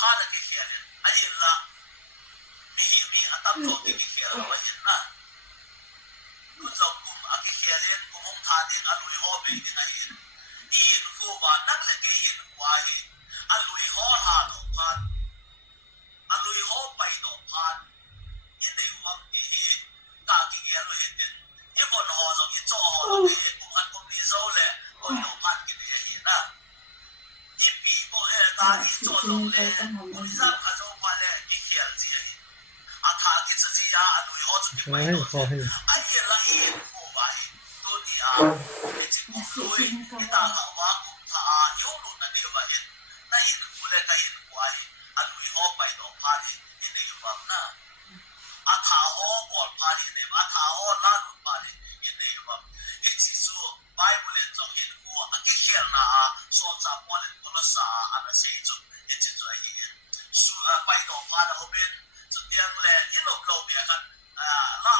pha là cái kia lên ai là mi atam to cái kia là vậy na lúc giờ cùng cái kia lên cùng ông thà đến lui ho về cái này yên cô và nắng là cái yên qua yên lui ho hà đồ phan lui ho bay đồ phan yên này không đi ta cái kia rồi hiện đến yên còn ho rồi yên cho ho rồi cùng ăn cùng đi dâu lệ còn đồ phan cái này yên na yên bị bộ ta yên cho rồi lệ cùng đi dâu khá dâu phan lệ cái kia gì à thà cái gì à lui ho rồi cái bay đồ ai yên là yên cô và yên tôi đi à cái gì cũng lui cái ta cả quá cũng thà yếu luôn là điều vậy nay yên cô lệ cái yên qua yên lui ho bay đồ phan yên này vậy na à thà ho bỏ phan yên này à thà ho la luôn phan yên này vậy cái chỉ số Bible lên trong yên cô cái kia là số trăm quan lên có là sa anh là xây dựng cái chỉ số yên số bay đồ phan ở bênจุดเดียงแหล่ยี่ลมลมเนี่ยกันล่า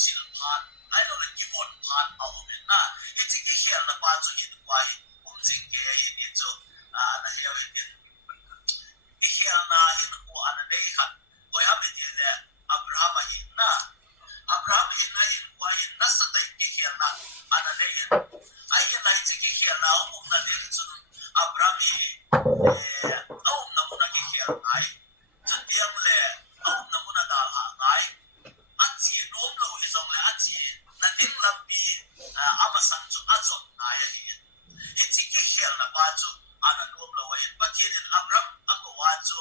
สิลพันไอ้เราเลยญี่ปุ่นพันเอาเป็นน่ะไอ้จริงๆเขียนละป้าจุดยินไว้ผมจริงแกยินจุดนะเฮียยินไอ้เขียนน่ะยินกูอันนั้นได้ขัดก็ยังไม่ดีเลยอับราฮัมยินน่ะอับราฮัมยินน่ะยินกูยินนัสตัยไอ้เขียนน่ะอันนั้นได้ยินไอ้ยินน่ะจริงๆเขียนน่ะเอาผมนั่นเองจุดอับราฮัมเอาผมนั่นมันนั่งเขียนไอ้จุดเดียงแหล่เอาหน้ามันด่าหาไงอันที่โน้มเราอีสองเลยอันที่นั่นเองลับบีอามาสั่งจุอันสดนายเองเห็นที่เขียนนะป้าจุอันนั้นโน้มเราเองปัจจุบันอับราฮัมอันก็ว่าจุ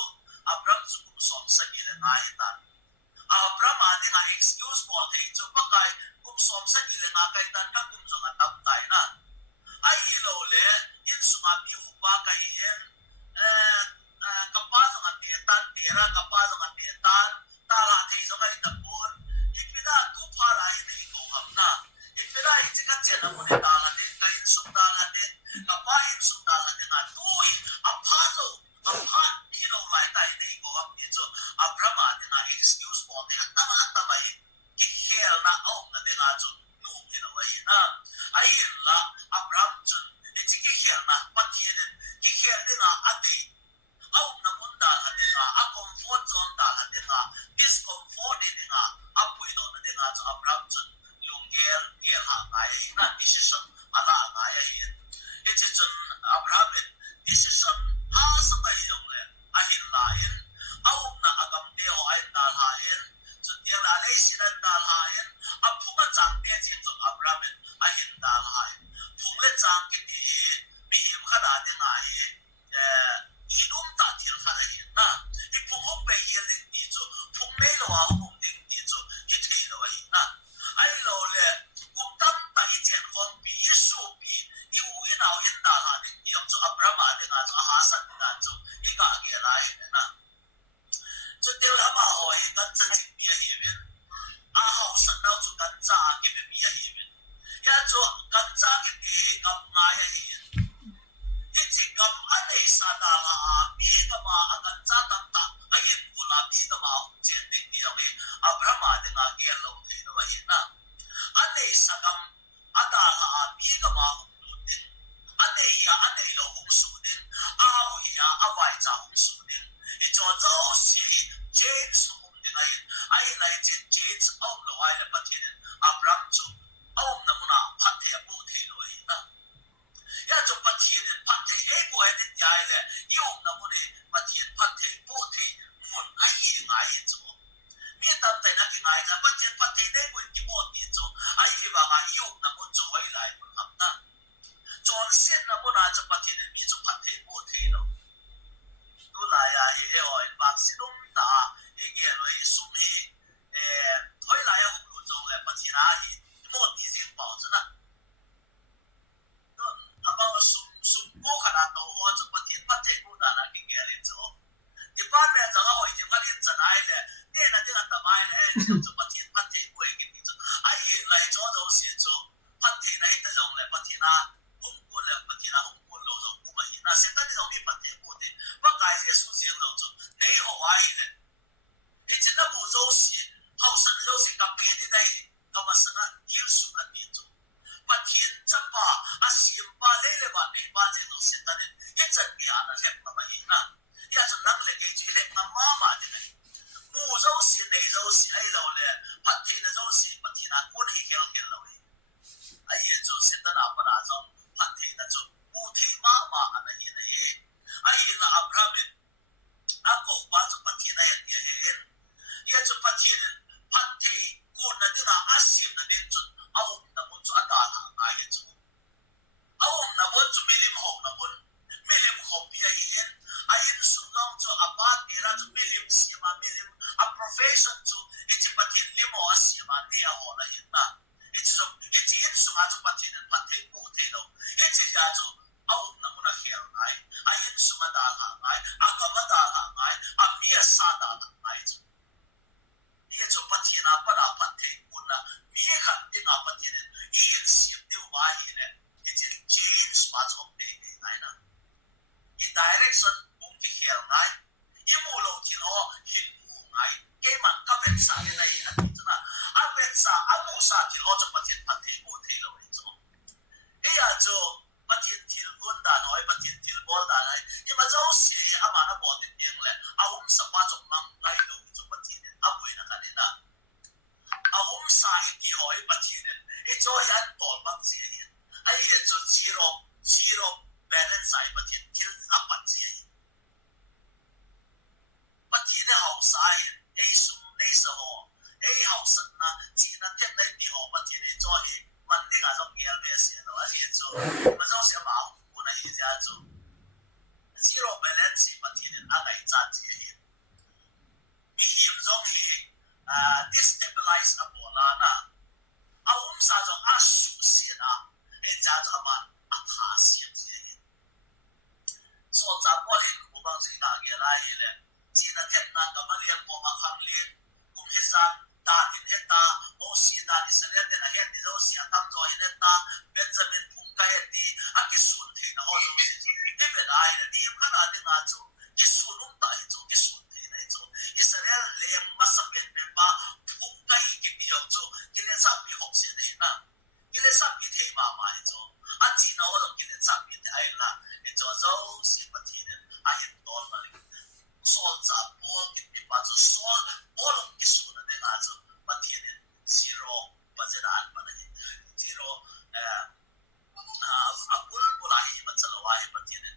อับราฮัมจุกุมสอนสักยี่เลยนายตันอับราฮัมอันนี้นะ excuse บอกเองจุปะไก่กุมสอนสักยี่เลยนายตันก็กุมจงอันตับไตนะไอ้เราเลยยินสุมามีอุปการเองkapal dengan tetan tera kapal dengan tetan tala thei zonga itapur ipida tu phara ini ko hamna ipida itika chena mone tala de kain sum tala de kapain sum tala de na tu aphalo apha hilo lai tai nei ko ham ni cho abrama de na excuse for de atama atabai ki khel na om na de na cho nu hilo ai na ai la abraham chun itiki khel na pathien ki khel de na adeเอาหน้ามันด่ากันเองอ่ะcomfort zoneด่ากันเองdiscomfortเองอ่ะปุยโดนเองจะอับรับจนลุงเกลหาไงนั่น decision อะไรไงไอ้จนอับรับเป็น decision หาสักอย่างเลยอ่ะเห็นหลายเอาหน้าอากาศเดียวไอ้ด่าหายจนเดียวอะไรสินั่นด่าหายอ่ะพุ่งก็จังเดียวจนอับรับเป็นอ่ะเห็นด่าหายพุ่งเลยจังกันดีมีหิมขนาดยังไงอีนุ่มตัดที่เราเห็นนะอีพวกเขาไปเยี่ยมดีจูพวกไม่รู้ว่าพวกดิ้งดีจูที่เที่ยวเห็นนะไอ้เราเลยกูตั้งแต่一件คนปี数ปีอีวุ้ยน่าเห็นด่าหาเนี่ยยังจูอับรามาเนี่ยนะจูอาหารสัตว์เนี่ยจูอีกอะไรอะไรนะจูเดี๋ยวเรามาเอาไอ้กันจะจิ้มเบียร์เห็นอาหารสัตว์เราจูกันจ้าเก็บเบียร์เห็นยังจูกันจ้าเก็บกับไงเห็นที่จริงกับอันนี้สัตว์ละมีกับมาอันกันจ้าตั้งแต่ไอ้ยินกุลามีกับมาเจนดิ้งเดียวเองอับรามาเนี่ยนะเกลเราเห็นว่าเห็นนะอันนี้สักอันดาละมีกับมาหุ่นดูดิ้งอันนี้อันนี้เราหุ่นสูดิ้งเอาเอาไว้จะหุ่นสูดิ้งไอ้จอเจ้าสิเจนสูดิ้งไอ้ไรเจนเอาเราไว้แล้วประเทศอับรามจูเอาหน้ามันพัดเทียบพูดเห็นว่าเห็นนะยาจบประเทศพัดเทียบพูดเห็นใหญ่เลยยุ่งนะมันประเทศพัดเทียบพูดเห็นมันไอ้ยังไงจูมีตามแต่นักยังไงนะประเทศพัดเทียบได้มันกี่โมงดีจูไอ้ว่าไงยุ่งนะมันจะไว้ไรมันทำนะจนเส้นนะมันอาจจะประเทศมีจะพัดเทียบพูดเห็นเนาะดูหลายอย่างเอ๋ยบางสิ่งตาอีกอย่างเลยสุ่มเฮ้ยหลายอย่างรู้จักเลยประเทศอะไรหมดที่สิ่ง保证นะอาบ่าสุ่มกูขนาดตัวว่าจะประเทศพัฒนาได้นะกี่เรื่องจ้ะที่บ้านเนี่ยจะเอาอีกที่บ้านเนี่ยจะไหนเลยเนี่ยนะที่นั่นทำไมเลยจะประเทศพัฒนากูเองกี่จ้ะไอ้ไรจ้ะเราเสียจ้ะพัฒนาให้แต่เราเลยพัฒนาหุ่นกูเลยพัฒนาหุ่นกูเราจะกูมาเห็นนะเสร็จแล้วที่เรามีพัฒนากูเนี่ยว่าการเสียสุดเสียเราจ้ะในหัวไอ้เนี่ยไอ้ที่นั่นผู้เราเสียเขาสันเราเสียกับเพื่อนที่ไหนเขามาสันนะยิ่งสุดอันนี้จ้ะประเทศจะป่าอาเซียนป่าเล่เลยป่าในป่าเจ้าเสียแต่เนี่ยยังจะเกี่ยนะเห็นมาเห็นนะ ya chu nang le ke chi le ma ma de nei mu zo si nei zo si ai lo le pat thi na zo si pat thi na kun hi kel kel lo ai ai ye chu sin da na pa da zo pat thi na chu mu thi ma ma ana hi nei ai la Abraham a ko ba chu pat thi na ya ye chu pat thi kun na dina asim na din chu au na mun chu ata na ye chu au na mun chu milim ho na mun milim ho pia yen a in su long chu apa tira chu milim sima milim a profession chu ichi patin limo asima ni a ho na yin na ichi in su ha chu patin bu te lo ichi ya chu au na mun a hial nai a in su ma da ha nai a ga ma da ha nai a mi sa da nai chu ye chu patin a pa da patin kun na mi khat din a patin i in sim deu ba hi le ichi change pa chu te nai na i direction mung ki hial nai i mu lo ki ho hin mu ngai ke man ka vet sa le nai a ti chu na a vet sa a mu sa ki ho chu patin bu te lo ni chu e ya chu patin til gun da noi patin til bol da nai i ma zo si a ma na bo tin yeng le a sa pa chu mang ngai lo chu patin a bui na ka ni na a sa i ki ho i patin e cho yan tol mang si ai ye chu zero balance ai patin til a pat si patin ne hau sai e sum nei sa ho e hau sa na chi na tet nei bi ho patin e cho hi man ding a jong yel be se lo a ye chu ma zo se ma ku na hi ja chu zero balance patin a ngai cha chi hi mi him zong hi destabilize a bola na a sa jong a su si na e ja cha ma a tha si chi hi so za bo hi ku bang chi na ge lai le chi na tet na ka ma lian ko ma khang lin kum hi san ta in he ta o si da ni se le de na he di zo si a tam zo in ta Benjamin pum ka he di a ki sun the na o zo si e be lai le ni ka na de na chu ki sun um ta hi chu ki sun the na chu Israel le ma sa ben be ba pum ka hi ki bi yo chu ki le sa bi hop se ne na ki le sa bi the ma ma hi chu a chi na o lo ki le sa bi ai la e zo zo si pa ti ne a hi to na le sol za bol ki bi ba chu sol bol ki sun na de na chu pa ti ne zero budget an pa na zero a bul bula hi ma chala wa hi pa ti ne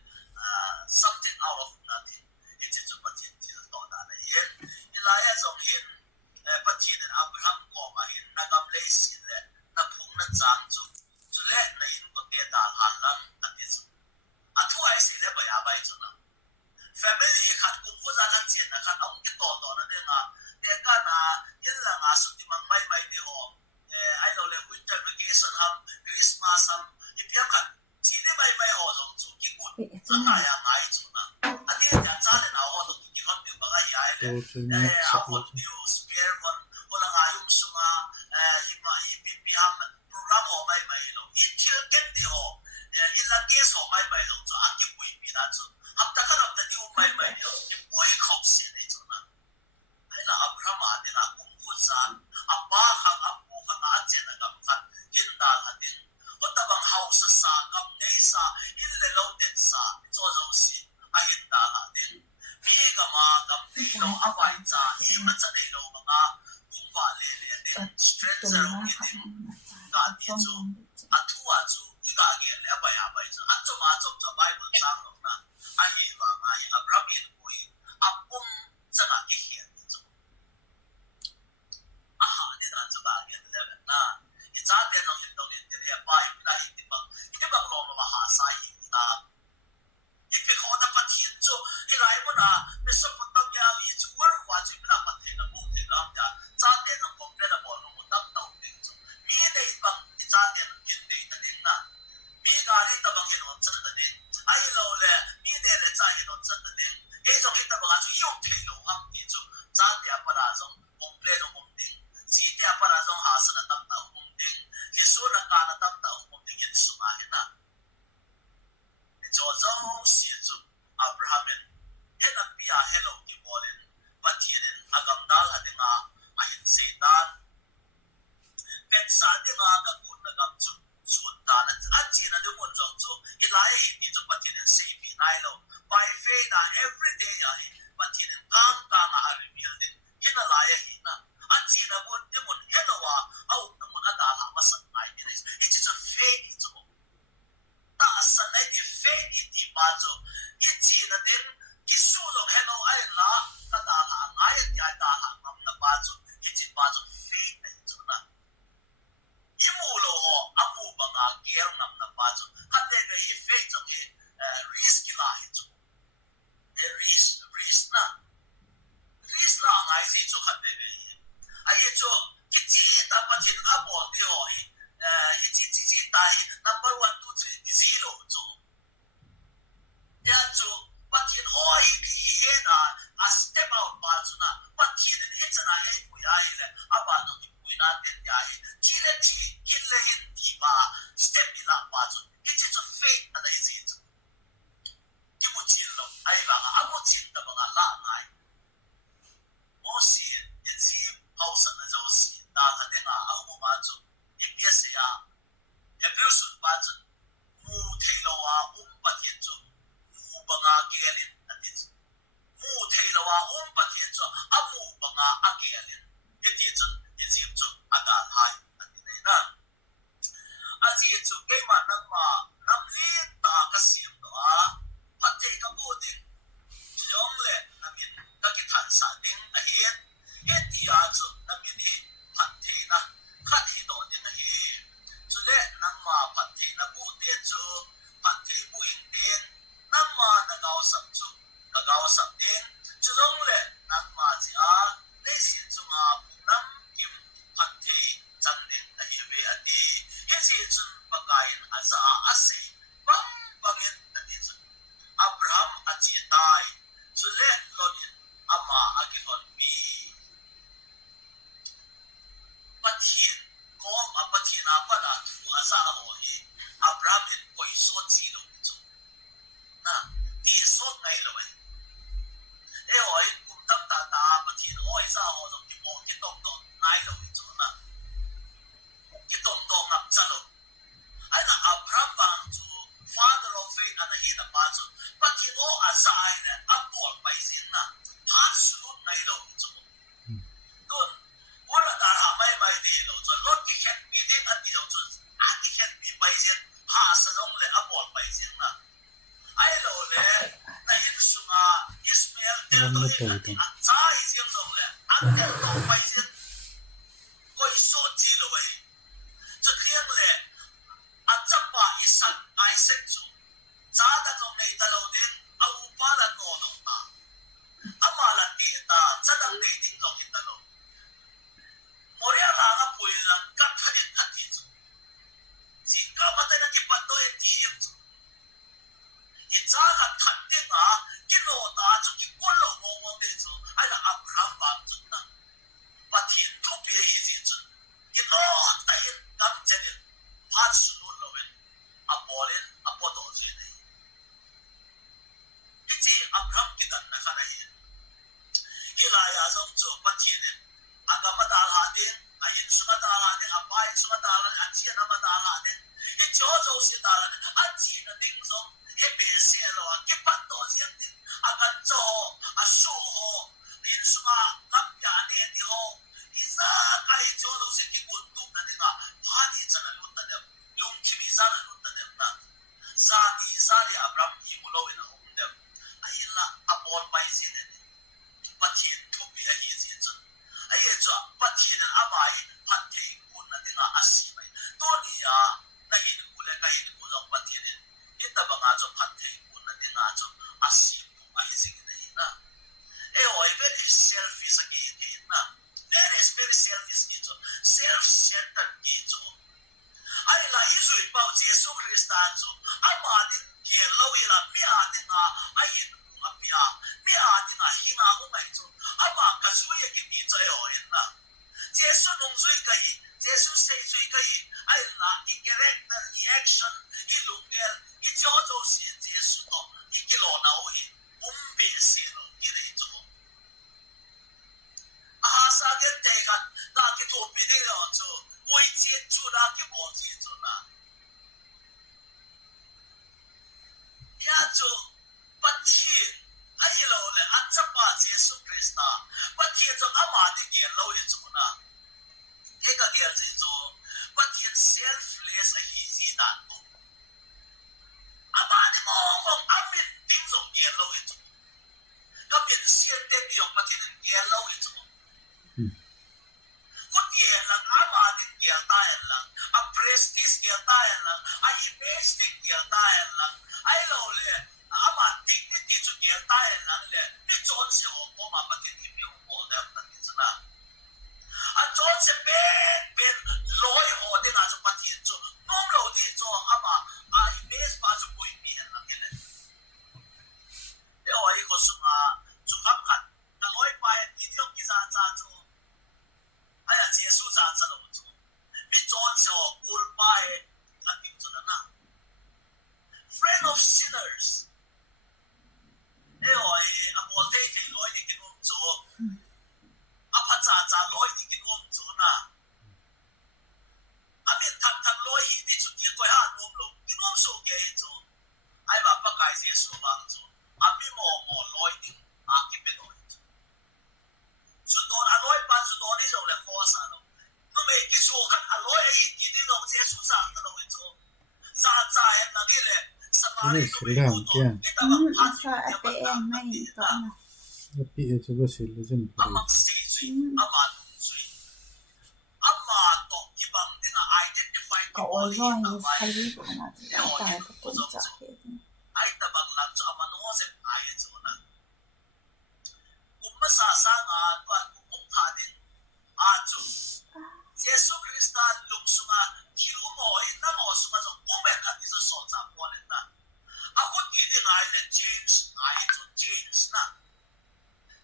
something out of nothing it's just pa ti til to na na yen ila ya zong hin pa ti ne Abraham ko ma hin na gam le sin le na phung na chang chu le na in ko te da han lam a ti chu a thu ai si le ba ya bai chu na family khat kum ko za kan chen na khat ong ki to na de nga te ka na yin la nga su ti mang mai de ho ai lo le winter vacation ham Christmas ham ipiam khat chi ne mai ho zo chu ki kun a ya ngai chu na a ti ya cha le na ho to ki hot de ba ga ya le a hot new spare one ko la ga yum su ma i ma i pi ham program ho mai lo i thil ken de ho in la case ho mai lo chu a ki pui pi na chu ab ta khan ab ta di mai lo ki pui khop se ne chu na ai la Abraham a de na kum khu san apa khang apu khang a chen na kam khat kin dal hadin ko ta bang house sa kam nei sa in le lo den sa zo zo si a hin dal hadin mi ga ma kam nei lo a bai cha i ma cha nei lo ma kum ba le din stranger in ga ti chu a thu a chu i ga ge le bai a bai cha a chu ma chu Bible sang lo na a hi ba ma i Abraham in pui a pum cha ga ki hian chu aha ni da chu ga ge le na i cha te no hin dong in te ba i na i ti bang lo ma ha sa i na i pe kho da pa thien chu i lai mo na me so pa tam ya i chu war wa chu na pa the na bu the na ja cha te no kom pe na bo no tam tau te chu mi nei bang i cha te fe na every day ya patin kang kang a reveal din ina la ya hina achi na bun dimun henowa au na mun ada ha masan ai ni it's just faith it's ta asan ai di faith di bazo ichi na din kisu long hello ai la ka da ha ngai ya da ha ngam na bazo ichi bazo faith ai chu na imu lo ho amu banga ger ngam na bazo hade ga I faith of risk la hi chu risk na risk la ngai si chu hade ga ai chu kichi ta pa chin abo ti ho ichi tai number 1 2 3 zero chu ya chu patin oi ki he na a step out ba chu na patin he chana he pu ya ile aba no ki pu na ten ya he chile chi kille hin ti ba step ila ba chu kichi chu faith ana isi chu ki mu chin lo ai ba a mu chin da ba la ngai mo si ye chi house na zo si da ka de nga a mu ba chu ye bia se ya ye bia su ba chu mu thei lo wa patin chu banga gelin atis mu theilawa patin cho amu banga agelin yeti chu yezim chu ada hai atine na aji chu keima namma namli ta kasim do a patte ka budin yong le namin ka ki than sa ding a hian yeti a chu namin hi patte na khat hi do din a hi chu le namma patte na bu te chu patte bu in den namma na gao sam chu ka gao sam den chu rong le namma chi a le si chu ma nam kim patte chan den a hi ve ati ye si chun bakain aza ase bang bangin ati chu Abraham achi tai chu le lonin ama agi hon bi pathin kom a pathin a pa na thu aza ho hi Abraham en koi so chi lo chu na ti so ngai lo e oi kum tam ta pathin oi za ho lo ki mo ki tong do nai lo chu na ki tong do ngap cha lo ai na Abraham bang chu father of faith and he the pa chu pathin o aza ai ne apol pai sin na pha su ngai lo chu don ora da ha mai di lo chu lot ki khet bi de ati lo chu a ki khet bi pai sin ha sa long le apol pai sin na ai lo le na in sunga Ismail tel to hi cha hi sim lo le an tel to pai sin koi so ji lo wei chu thiang le a chapa isan Isaac chu cha da jong nei ta lo din au pa la no no ta ama la ti ta cha dang nei ding jong hi ta lo moria la ga pui la ka thani thati chu ji ka ba ta na ki pa to e ti yem chu i cha ka that te nga ki no ta chu ki ko lo mo mo de chu ai la Abraham ba chu na pathin thu pi hi ji chu ki no ta in kam chen pha su lo wen apolen apoto ji nei ki Abraham ki dan na kana hi hilaya zong chu pathin aga ma da ha de ayin su ma da ha de apai su ma da ha a chi na ma da ha de i cho zo si da la a chi na ding zong he be se lo ki pa to ji ti aga cho a su ho in su ma lap ya ne di ho i za kai cho zo si ki bu tu na de ga ha di cha na lu ta de lung chi mi za na lu ta de na za di za li Abraham i mu lo in a hom de ayin la apol pai si ne pathin thu bi a hi ji chu ai cho pathin an amai pathei kun na de ga asi mai to ni ya na in ku le kai in ku zong pathin ni ta ba ga cho pathei kun na de ga cho asi pu a hi sing nei na e oi very selfish ki na very selfish ki cho self centered ki cho ai la Israel bao Jesus Christ cho ama din ke lo ila mi a din a ai in ku a pia mi a din a hinga ko mai cho ama ka sui ki ni cho e oi na Jesus nong sui kai Jesus say sui kai ai la I character I action I lungel I cho zo si Jesus to I ki lo na o I be se lo ki nei cho a sa ge te ga na ki to bi de lo cho wei jie zu na ki mo jie zu na ya cho pathin 种耶路一种，咁变现的用乜嘢耶路一种。我耶人阿妈的耶大人啦，阿 prestige 耶大人啦，阿 image 的耶大人啦，哎路咧，阿妈的做耶大人啦咧，你做时候我嘛不听你表我的不听是啦。啊，做是边来河的那就不听做，弄路的做阿妈阿 image 把就改变啦嘅咧。因为一个什么做坎坎，那来拜一定要几咋做。哎呀，耶稣咋子都做，你做时候过拜，啊，点做的呢 ？Friend of sinners，因为阿摩地地来你给我们做，阿帕咋来你给我们做呢？阿面谈来你做嘢鬼下我们咯，给我们做嘅做，哎话不解耶稣帮做，阿面莫来你，阿给别来做。สุดโดนอร่อยปันสุดโดนนี่เราเลยพอสานนู่นไม่กินสู้กันอร่อยไอ้ที่นี่เราเจ้าสุดสั่งตลอดเลยซาจ่ายนักเลยสบายเลยตัวนี่แต่ว่าพันธุ์เนี่ยมันต่างกันนะTapi itu juga sih lucu nih. อามาซีซีอามาซีอามาตอกที่บางที่น่ะ identify ที่บริษัทเอาไว้เนี่ยโอ้ยผู้ชมไอ้แต่บางหลังจะอามาโน้ตเสร็จไอ้เจ้านะกุมภาษาสางาตัวกุมภาดินอาจุเยซูคริสต์ลุงสุงาคิวหมอยนั่งหอสุงาจะกุมเอ็นอันนี้จะสอนจากคนนั้นนะอากุฎที่ไงเลยเจมส์ไอ้จุดเจมส์นะ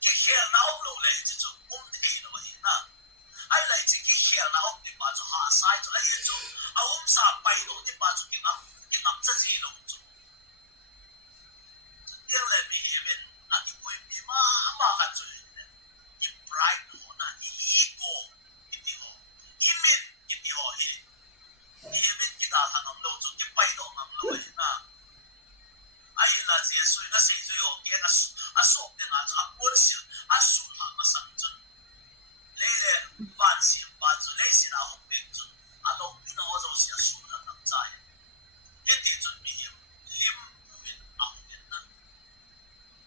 ที่เขียนเอาโลเลยจะจุดกุมเทนเอาไว้นะไอ้เลยที่เขียนเอาที่มาจุหาสายจุไอ้จุดเอาสาไปตรงที่มาจุกินจะจีลงจุดเดี๋ยวเลยมีเป็นอันที่คุยมีมากันจุดอีไบรท์โหนะอีโก้อีที่โหอีมินอีที่โหอีมินกีตาร์ทางน้ำโลจุดที่ไปตรงน้ำโลนะไอ้ละเจ้าสุยนะเสียจุยโอเคนะอาสอบเนี่ยนะจะอาปนสิอาสุนหามาสั่งจุดเล่บ้านสิบ้านจุดเล่สินะหกเด็กจุดอาลงที่น้องจะเสียสุนหาตั้งใจเฮ็ดที่จุดมีลิมวินเอาเนี่ยนะ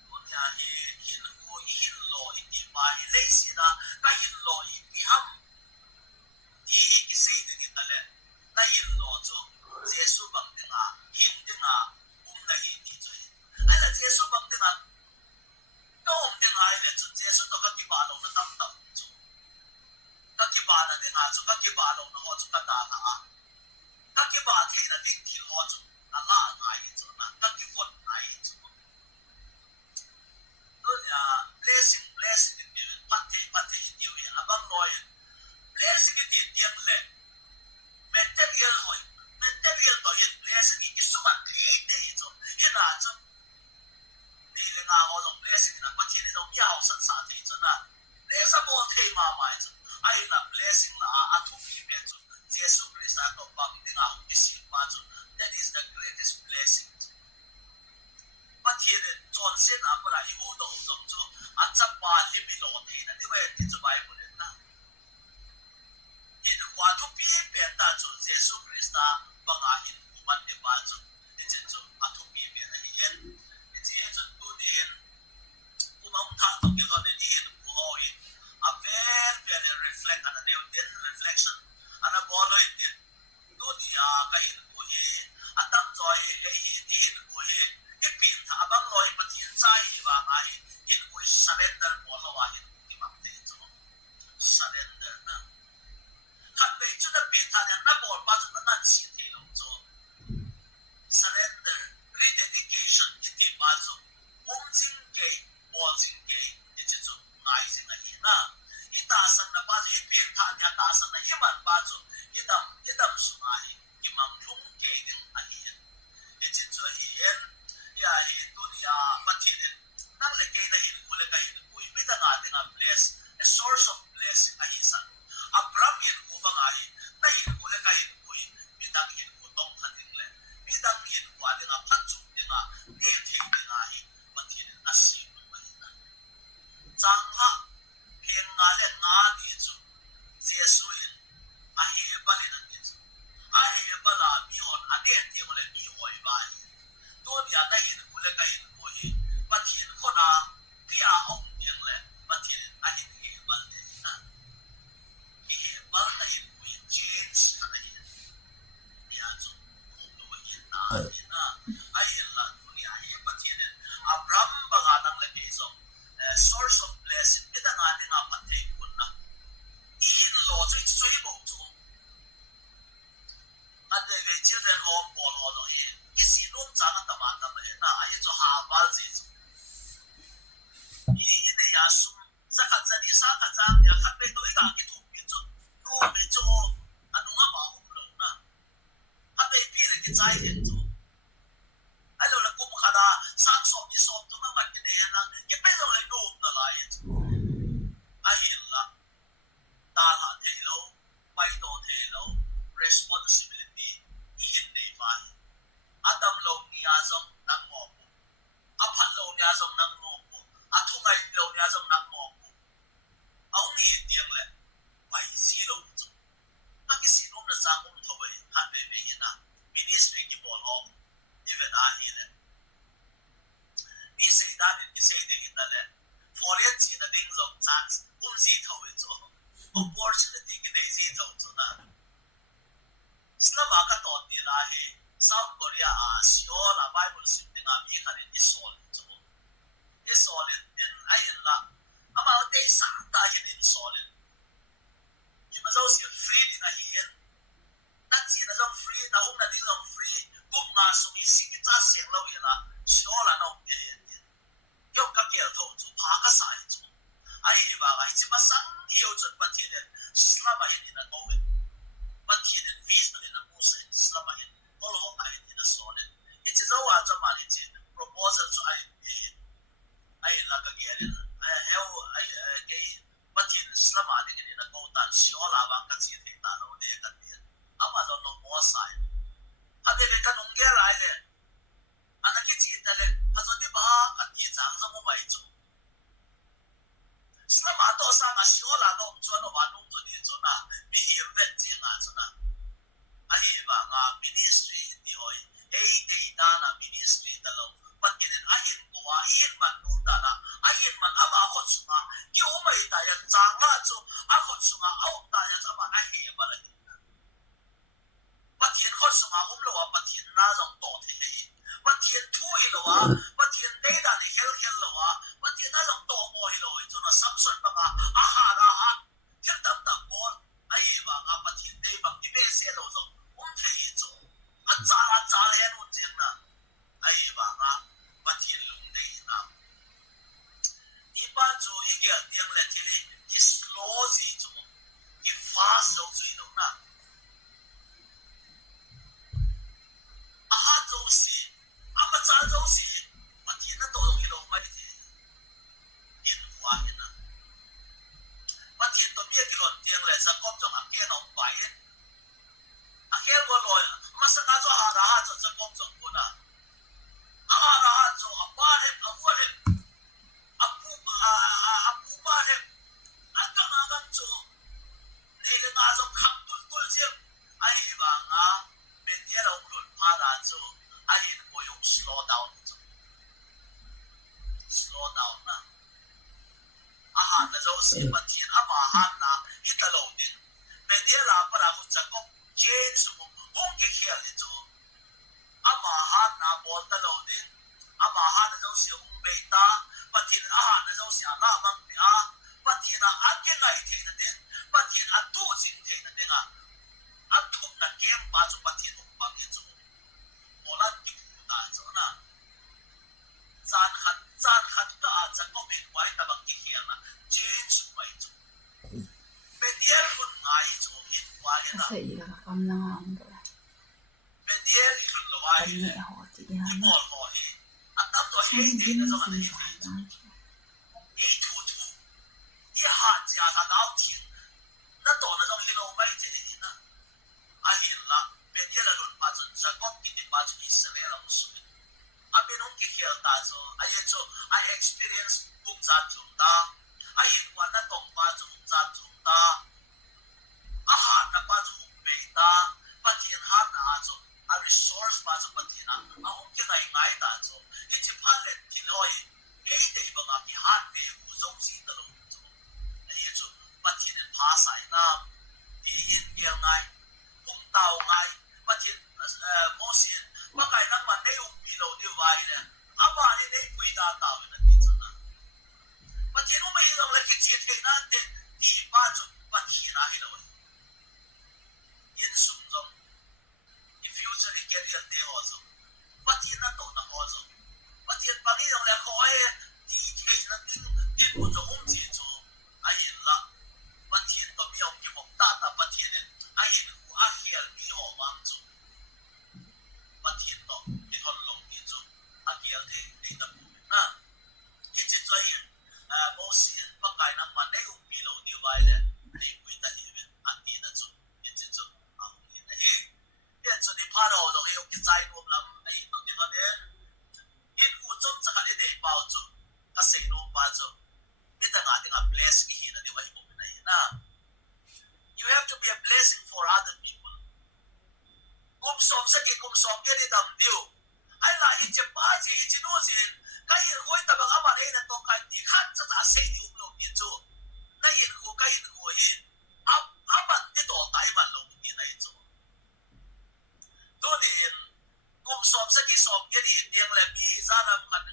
คนยาหินกูหินลอยที่ไปเล่สินะก็หินลอยที่ห้ำที่เสียที่นั่นแหละก็หินลอยจุดเจ้าสุบังเนี่ยนะหินเนี่ยนะ那一地主，哎，那耶稣帮的那，都我们的那一类，就耶稣都跟几把龙的当当做，跟几把的那做，跟几把龙的我做跟大个啊，跟几把天的顶天我做，那那一做，那跟几佛那一做，都呀blessing 的地方，拍天一条呀，阿帮来，blessing 的地方嘞，material 会。material ตัวเองเลสกิสุมันลีเดย์จ้ะเห็นไหมจ้ะนี่เลยนะ我用เลสกินะบางทีเราไม่เอาสันสาธิจ้ะนะเลสบอกเทมาใหม่จ้ะไอ้น่ะ blessing ละอาทุบีเบจ้ะเยซูคริสต์ตัวบังที่เราไม่สิบมาจ้ะ that is the greatest blessing บางทีเนี่ยจนเส้นอะไรอะไรหูดงจ้ะอาจจะปาลิบิโลเทนะที่ว่าที่จะไปหมดเลยนะที่ว่าทุบีเบต้าจ้ะเยซูคริสต์pangahin umat ni Bajo ito atong bibir na iyan ito yung tunin umamta itong gilon na iyan buhoyin a very reflect ano na din reflection ano bolo din tunin kahin buhi at ang joy ay iyan buhi ipin abang loy pati yung say iba ngayon iyan buhi surrender bolo wahin imamte ito surrender na kat may ito na pintan yan na bol Bajo na nansin surrender, rededication, iti จะดีสร้างกระจางเนี่ยขัดไปตัวอีกอ่ะที่ถูกพิจารณาไม่โจอันนู้นอ่ะมาอุ้มเรานะขัดไปพี่เลยที่ใจเห็นโจไอ้เราละกุมขนาสร้างสมดีสมตัวมันกินเองนะยังไม่เราเลยดูนั่นแหละไอ้เห็นละตาหาเทโลไปโตเทโล responsibility ที่เห็นในฝ่ายอาดัมโลนีอาซงนักงอปูอาพัดโลนีอาซงนักงอปูอาทุ่งไอโลนีอาซงนักงอปูเอานี่เดียงเลยไปซีโร่จุนักกิสิโนมนะจางอุ้มทวีหันไปไม่เห็นนะมินิสทรีกี่บอลออกอีเวนต์อาฮีเลยนี่เสียดายนี่เสียดีกันเลยฟอร์เรนจีน่ะดิ้งจงจัดอุ้มซีทวีจุ opportunity กันได้ซีทวีจุนะสลับมาก็ตอนนี้ละเฮSouth Korea สิโอละไบเบิลสิบหนึ่งมีขนาดอิสโอลจุอิสโอลเนี่ยไอ้ยันละอามาเอาเตะสามตาเห็นอิสโอลยิ่งมาเจ้าเสียฟรีดีนะเห็นนักจีนนะจ้องฟรีนะอุ้มนะดิ้งจ้องฟรีกุมงาส่งอีสิ่งที่จ้าเสียงเราเห็นละสิโอละน้องเดียนยกกับเกี่ยวทุ่งจุพากระสายจุไอ้บ้าไอ้ที่มาสั่งเกี่ยวจนประเทศเนี่ยสลับมาเห็นนี่นะโง่เลยประเทศเนี่ยวิสเนี่ยนะมูสเนี่ยสลับมาเห็นall of I in the solid. It is our Jamal proposal to I like again. I have but in Slamatic in a goat and Shola Vacancy Tano, they can be. Amazon no more side. Had they can get island. And I get it that has a debug at the exams of Mobile. Slamato Sama Shola no John of Anu to the Zona, be here venting Azona. Ahiba nga ministry di hoy day dana ministry dalo patinin ahin ko ahin man nundala ahin man ama akot sunga ki umay tayan zanga so akot sunga au tayan sama ahiba la patin khot sunga umlo patin na jong to the patin thui lo patin day da ni hel lo patin na jong to mo hi lo so na samson ba nga aha hel dam bol ahiba nga patin day bang ibese lo so Zala yan mo dyan na ay iba nga matilong na inam. Iba jo igyan diyang letili slow zi jo fast jo ino na. Aha jo si ama za jo si matin na tolong ilo mai di inwa ina. Matin to biya kilon diyang le sa kop jong akyan ang bayan. Akyan mo loy masa nga jo araha jo sa kop jong ko na araha jo apahem awahem apu bahem agang jo nega nga jo khaktul jim ai ba nga media lo kun pa da jo ai ko yung slow down na aha na jo si patin abahan na hitalo din media la para ko sa kop change mo kung kikiyal ito amahan na bol na din amahan na daw siya umbeta patin aha na daw siya lamang niya patin na akin na itay na din patin at tuzin itay na din at kung nagkiyang paso patin upang ito walang diputa ito na saan ka at sa comment why tabang kikiyal na change mo ito Mediel kun ngai ito hitwali na sa iya kam na nga Mediel ikun lawai ibol mo at tapos ay hindi na sa kanila itutu ihat siya sa gautin na to na sa hilo ba ito na ahil la Mediel alun pa sa kop hindi pa sa Israel ang musulit amin nung kikil taso ayun so I experience kung sa junta ayun wa na tong pa sa junta ahat na pa sa umbeta patin hat na aso a resource pa sa patina ahong kinay ngay taso iti palet kinoy day ba nga kihat de uzong si talo ayun so patinin pasay na iin kaya ngay kung tao ngay patin mosin bakay nang man na yung pilaw di vayna aba ni na yung puwida tao na dito na patin mo may ilang lakitsit kay natin di pa so patina hilaw yin sumzong in future ikerial de hozo patin na to na hozo patin pangilong la ko ay di kay na din mo so kung dito ay kasi no pa jo bita nga ding a bless ki hina di wa mo na ina you have to be a blessing for other people kum som sa ki kum som ke ni dam diu ai la hi che pa ji hi no ji kai hoi ta ba ama nei na to kai ti khat cha ta se ni lo ni chu na yin ku kai ku hi aban ti do tai ban lo ni nai chu do ni kum som sa ki som ke ni tiang le mi za na kan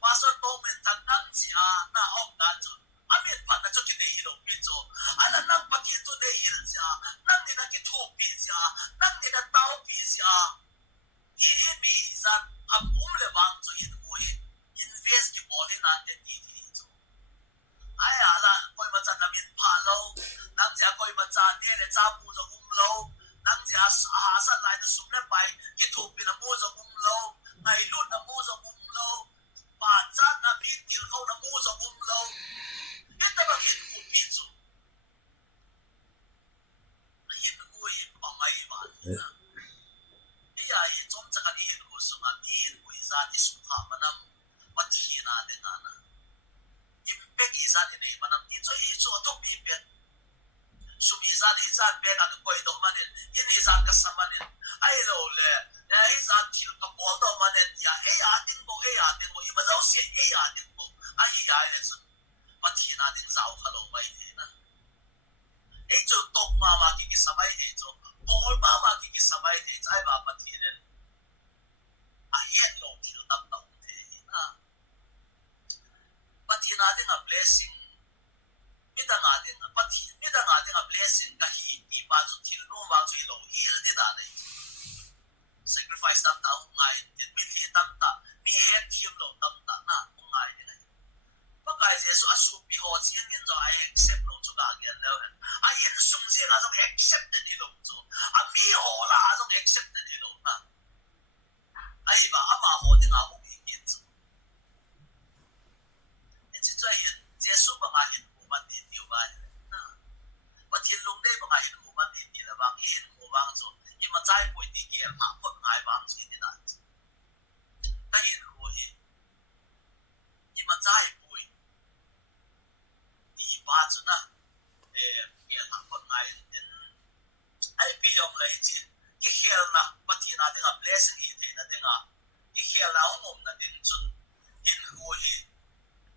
pa so to men tan nang chi na ong da chu amet pa na chu ki nei lo pi chu ala nang pa ki chu nei hil cha nang ni na ki thu pi cha nang ni na tao pi cha i mi za le bang chu in ku hi invest ki body na te ti chu ai ala koi ma chan na min pha lo nang ja koi ma cha ne le cha pu zo lo nang ja sa lai na sum le pai ki thu pi na mu zo lo ngai lu na mu zo lo pa cha na bi til ho na mu zo lo ita ba ki ku pi chu ai ku hi pa mai ba iya ye chom cha ka ni hin ku su ma mi ku za ti su kha manam pathi na de na na impact isa ni nei manam ti cho hi cho to pi pe su mi za ni za pe ka ko do manen in ni za ka samanen ai lo le ai za til ka bol do manen ya a din bo i ba zo se a din bo ai ya le su pathi na din za kha lo mai the na ai cho tok ma ki sabai he cho bol ma ki sabai he ai ba pathi ne a yet lo til tam tam the na pathi na din a blessing midang atin pathi midang atin a blessing ka hi ti pa chu til no wa chu lo hil ti da nei sacrifice tam ta ngai tin mi thi tam ta mi he thiam lo tam ta na ngai ni nei pa kai je so asu pi ho chien min zo ai accept lo chu ga gen lo ai yin sung je la zo accept ni lo chu a mi ho la zo accept ni lo na ai ba ama ho ti na ho ki kin chu chỉ cho hiện chế số bằng ai hiện của bạn tiền nhiều bài và thiên lúc đây bằng ai hiện của bạn tiền nhiều là bằng hiện của bạn rồi nhưng mà trái bồi thì kia mà còn ai bằng gì thế nào cái hiện của hiện nhưng mà trái bồi thì ba chỗ na để kia mà còn ai đến ai bị ông lấy chứ cái hiện na và thiên na tiếng là blessing hiện thế na tiếng à cái hiện là ông là đến chỗ hiện của hiện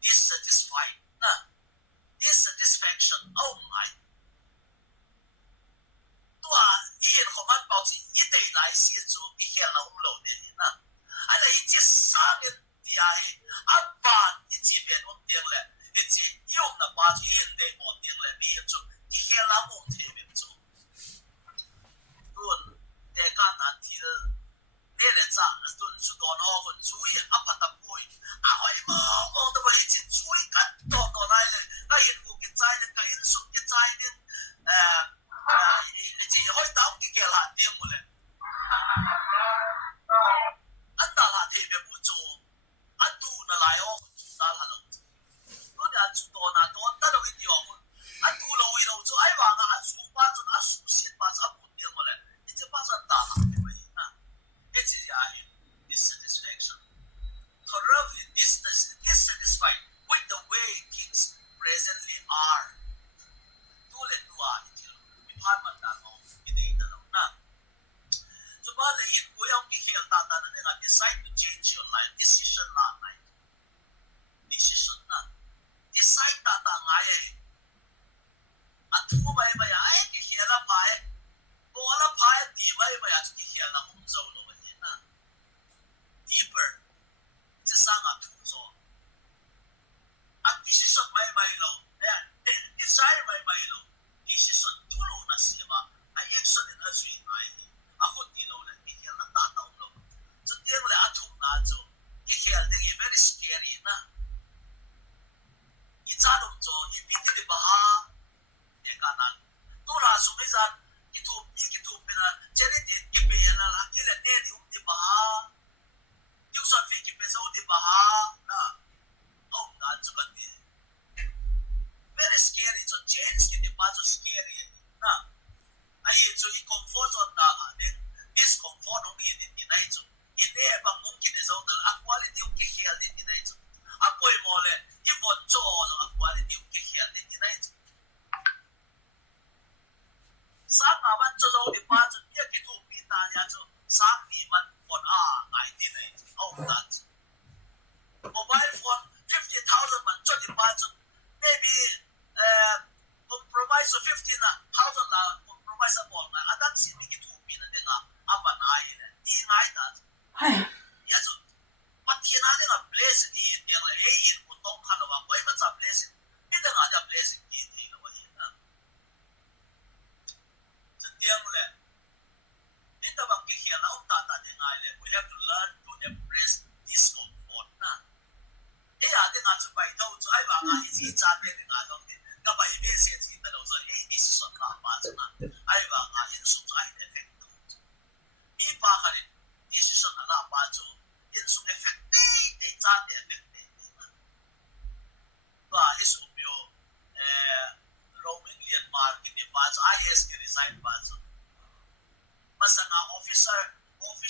dissatisfied na dissatisfaction oh my tua yên không ăn bao gì ít day lại xí chú cái hiện là ông lâu đấy na anh là ít sang đến thì ai ăn bàn ít chỉ biết ông tiếng lệ ít chỉ用了把就yên day ông tiếng lệ biết chú cái hiện là ông thế biết chú luôn để cả nạn thì để lên ra tuần chú đón họ vẫn chú ý áp đặt tập vui à hỏi mà ông tôi phải chỉ chú ý cắt đón đón lạiเลยcái hiện của cái trái đến cái hiện sụp cái trái đến chỉ hỏi tao cái là tiếng một lần anh ta là thế về một chỗ anh tu là lại ông chúng ta là lâu tôi đã chú đón là đón ta đâu cái điều anh tu lâu chỗ ai bảo anh chú ba chỗ anh chú xin ba chỗ một tiếng một lần chỉ ba chỗ ta là thế vậy na it's dissatisfaction thoroughly dissatisfied with the way things presently are tu le tua itil mi phan man da no idei da no na so ba le in ko yong ki hel ta ta na nga decide to change your life decision la nai decision na decide ta ta nga ye athu bai bai ai ki hela pai bola pai ti bai bai at ki hela hum zo lo na deeperจะสร้างอัตโนอัตdecisionไม่loเนี่ยdesignไม่lo decisionทุลุนะสิมาไอ action เนี่ยช่วยไหนอ่ะคนที่เราเนี่ยที่เราตาตาเราจนเดี๋ยวเลยอัตโนนะจูที่เราเนี่ย very scary นะอีจ้าลงจูอีพิธีดีบ้าเนี่ยกันนั่นตัวเราสมัยนั้นที่ถูกเป็นอะเจริญที่เป็นอะไรล่ะที่เราเนี่ยดีบ้าyung sa fiki peso di ba na oh na so kan di very scary so change ki di ba so scary na ai so I comfort on da din discomfort on di nai so ide ba mungkin so da quality of ki heal di nai so apoy mo ที่จานเป็นงานตรงนี้ก็ไปเบี้ยเสียที่ตลอดเลยดิสส่วนข้ามาจังนะไอ้บางงานอินสุขไอ้เอฟเฟกต์มีปากอะไรดิสส่วนอะไรมาจูอินสุขเอฟเฟกต์ที่จานเอฟเฟกต์นะก็อินสุขเดียวโรมิงเลียนมาร์กินเนี่ยมาจูไอเอสที่รีไซน์มาจูมาสังอาออฟฟิ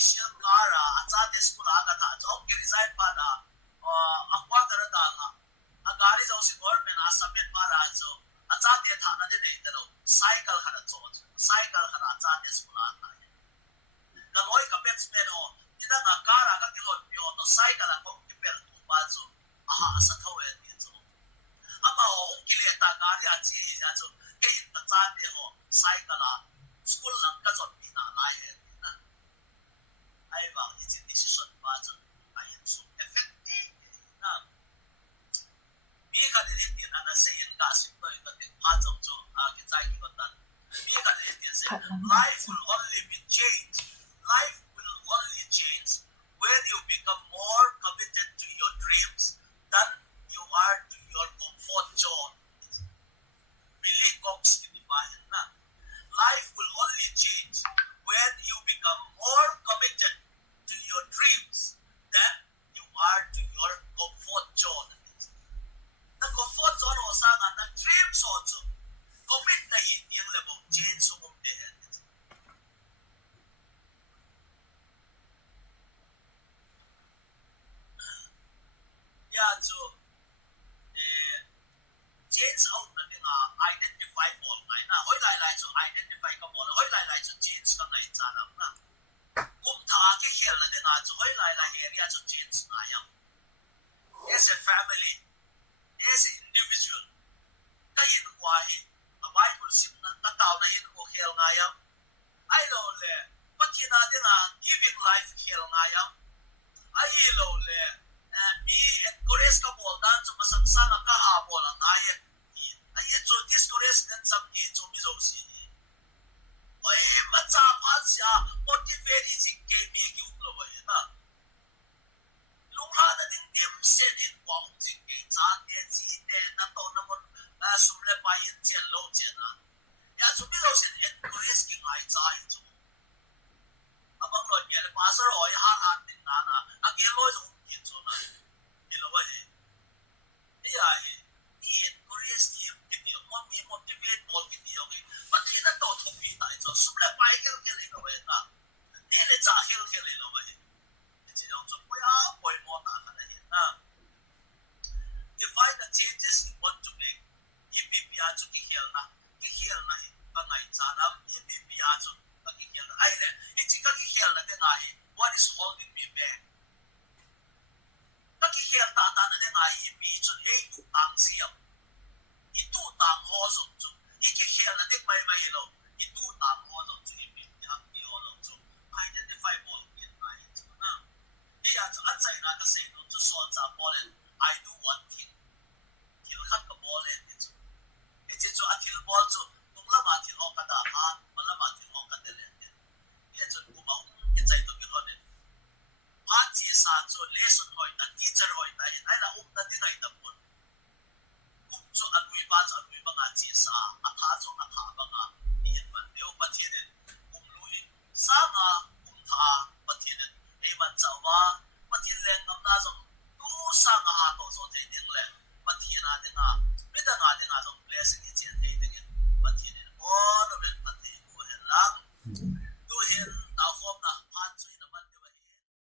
เชียลการ์อาจารย์เดสกุลอาการ์จอบที่รีไซน์มานะอักว่ากันระดับนะอาการที่เราสิ่งก่อนเป็นอาสาเป็นมาราจูอาจารย์เดียฐานะที่ไหนแต่เราไซเคิลขนาดโจทย์ไซเคิลขนาดอาจารย์เดสกุลอาการ์ก็ร้อยกับเป็นสเปนโอที่นั่งอาการก็ที่หลอดพิโอตัวไซเคิลก็ที่เป็นตัวมาจูอาหารสัตว์เท่าไหร่ที่จูอามาโอ้กิเลสตาการที่อาชีพจะจูแค่ยินอาจารย์เดียโอไซเคิลสกุลหลังก็จดปีน่าไล่เห็นนะไอ้บางที่จิตที่สุดมาจูไอ้ยันสุดเอฟเฟกต์นะมีการเรียนเรียนอันนั้นเสียงกาสิบตัวก็ติดพาจงจูกิจใจที่ก็ตันมีการเรียนเรียนเสียง life will only be changed life will only change when you become more committed to your dreams than you are to your comfort zone มิลลี่ก็สิ่งที่มาเห็นนะ life will only change when you become more committed to your dreams than you are to your comfort zone the comfort zone 我上啊，那 dreams 我做 commit 那一定 level change 我们的。呀，就change out 那个identify 过来，那回来就 identify 个过来，回来就 change 个来咋了那？我们他给 heal 了的那就回来 area 就 change 那样。As a family, as an individual, ก็ยินว่าไอ้บุษย์นั้นก็ตาวในยินโอเคลง่ายไอ้เราเลยปัจจุบันนี้นะ giving life เคลง่ายไอ้เราเลยมี encourage กับบอกด้านจะมาสังสรรค์ก็หาบอกละง่ายไอ้จุด discourage นั้นจำที่จุดมิโซซีโอ้ยมาจากภาษา motivate สิ่งเกมีกี่อุปโภคนะลุงฮานั่นดิ้มเส้นหวังสิ่งเกจานเดจีเดนั่นโตนั่นมันสุมเลปายินเจนโลเจนะยาจุดมิโซซี encourage กี่ง่ายใจจุดอาบังรถเยอะภาษาโอ้ยหาติดนานะอาเกลอยจุดกินจุดนะที่เราว่านี่ไอ้encourage ที่กินเดียวมันมี motivate บอลกินเดียวไงมันที่นั่นโตทุกปีได้จุดสุมเลปาเกลเลยเราว่านะนี่เลยจ่าเกลเลยเราว่าที่เราจุดไม่เอาปล่อยมอตากันเลยนะ define the changes you want to make EPPR จุดที่เขียนนะก็ไงจ่าดำ EPPR จุดก็เขียนนะไอ้เนี่ยจริงๆก็เขียนนะเนี่ยไง what is holding me back ก็เขียนตานั่นเนี่ยไงมีจุดอยู่ต่างเสียงอีตู้ต่างหัวจุดอีเขียนนะเนี่ยไม่หรอกอีตู้ต่างหัวจุดที่มีทั้งที่หัวจุด identify บอลเปลี่ยนไปจุดนะที่อาจจะอันใจนะก็เสียงจุดสอนจากบอล I do one thing ที่เราขัดกับบอลเลยจุดไอ้จุดอันที่บอลจุดมึงละมาที่ห้องกระดาษมันละมาที่ห้องกระดาษเนี่ยเนี่ยจุดกูมาไอ้ใจตัวกี่คนเนี่ยพาจีสานจุดเลสหน่อยแต่ทีเจอร์หน่อยแต่ไอ้ละนั่นที่ไหนตะบุญกูจุดอันวิบาบางจีสาอัฐาจุดอัฐาบางนี่มันเดี๋ยวประเทศเนี่ยกูลุยสร้างกูท่าประเทศเนี่ยไอ้มันจะว่าประเทศแรงกำลังจะตู้สร้างหาตัวโซเทียนแรงประเทศนั้นเนี่ยไม่ได้งานเนี่ยจงเลสที่เจียนให้เนี่ยประเทศเนี่ย